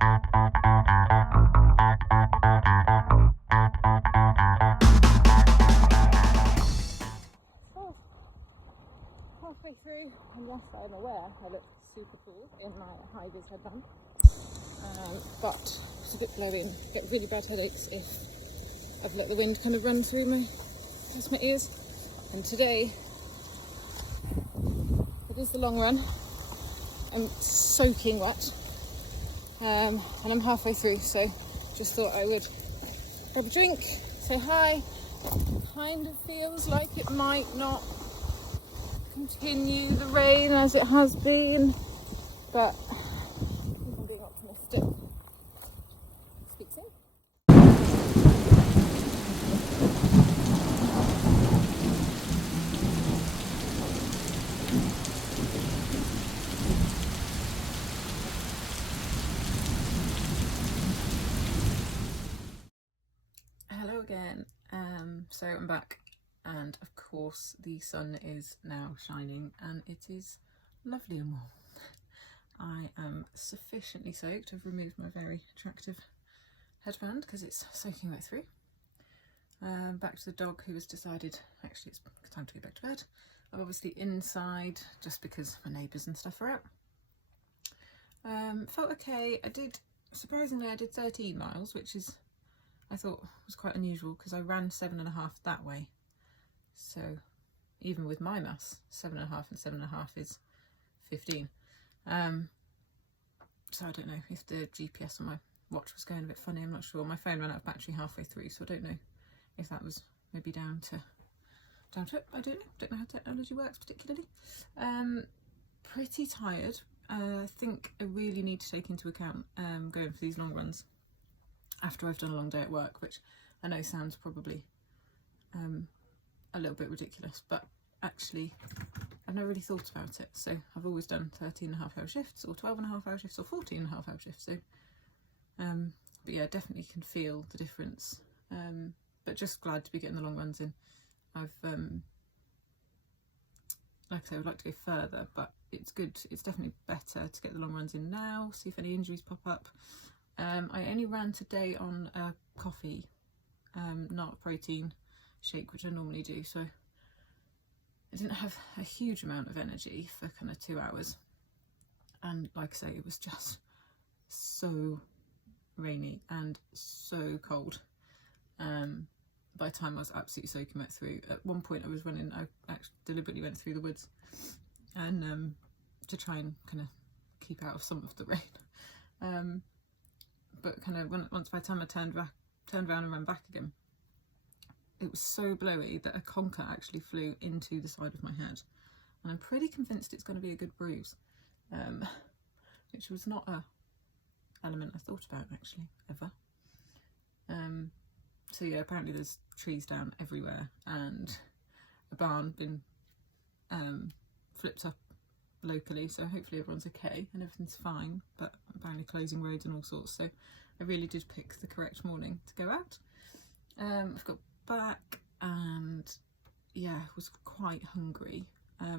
Oh, halfway through, and yes, I'm aware I look super cool in my high-vis headband, but it's a bit blowy and I get really bad headaches if I've let the wind kind of run through my ears. And today it is the long run. I'm soaking wet, and I'm halfway through, so just thought I would grab a drink, say hi. Kind of feels like it might not continue the rain as it has been, but I'm being optimistic. Speak soon. Hello again. So I'm back, and of course the sun is now shining and it is lovely and warm. I am sufficiently soaked. I've removed my very attractive headband because it's soaking right through. Back to the dog, who has decided actually it's time to go back to bed. I'm obviously inside just because my neighbours and stuff are out. Felt okay. Surprisingly I did 13 miles, which is, I thought, was quite unusual because I ran 7.5 that way. So even with my mass, 7.5 and 7.5 is 15. So I don't know if the GPS on my watch was going a bit funny. I'm not sure. My phone ran out of battery halfway through, so I don't know if that was maybe down to it. I don't know how technology works particularly. Pretty tired. I think I really need to take into account going for these long runs after I've done a long day at work, which I know sounds probably a little bit ridiculous, but actually I've never really thought about it. So I've always done 13.5 hour shifts or 12.5 hour shifts or 14.5 hour shifts. So but yeah, definitely can feel the difference. But just glad to be getting the long runs in. I've like I say, I would like to go further, but it's good. It's definitely better to get the long runs in now, see if any injuries pop up. I only ran today on a coffee, not a protein shake, which I normally do, so I didn't have a huge amount of energy for kind of 2 hours. And like I say, it was just so rainy and so cold. By the time I was absolutely soaking wet through, at one point I actually deliberately went through the woods and to try and kind of keep out of some of the rain. But kind of once by the time I turned around and ran back again, it was so blowy that a conker actually flew into the side of my head, and I'm pretty convinced it's going to be a good bruise, which was not a element I thought about actually ever. So yeah, apparently there's trees down everywhere and a barn been flipped up locally, so hopefully everyone's okay and everything's fine, but apparently closing roads and all sorts. So I really did pick the correct morning to go out. I've got back and yeah, was quite hungry.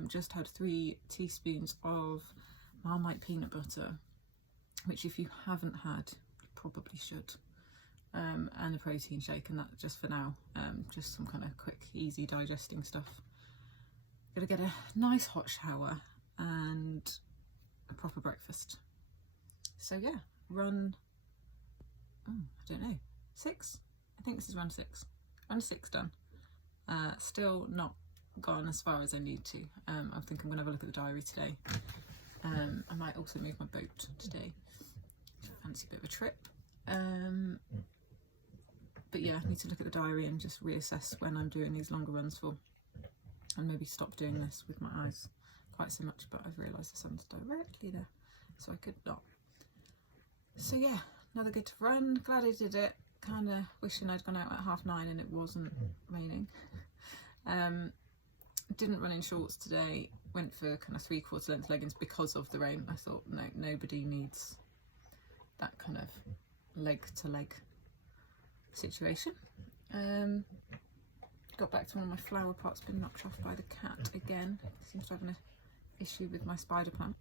Just had 3 teaspoons of Marmite peanut butter, which if you haven't had, you probably should. And a protein shake, and that just for now, just some kind of quick, easy digesting stuff. Gonna get a nice hot shower and a proper breakfast. So yeah, run, I don't know, 6? I think this is run 6. Run 6 done. Still not gone as far as I need to. I think I'm gonna have a look at the diary today. I might also move my boat today. Fancy a bit of a trip. But yeah, I need to look at the diary and just reassess when I'm doing these longer runs for, and maybe stop doing this with my eyes quite so much, but I've realised the sun's directly there, so I could not. So yeah, another good run. Glad I did it. Kind of wishing I'd gone out at 9:30 and it wasn't raining. Didn't run in shorts today. Went for kind of 3/4 length leggings because of the rain. I thought, no, nobody needs that kind of leg to leg situation. Got back to one of my flower pots, been knocked off by the cat again. Seems to have an issue with my spider plant.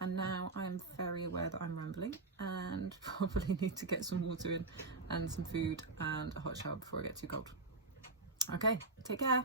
And now I'm very aware that I'm rambling, and and probably need to get some water in and some food and a hot shower before I get too cold. Okay, take care.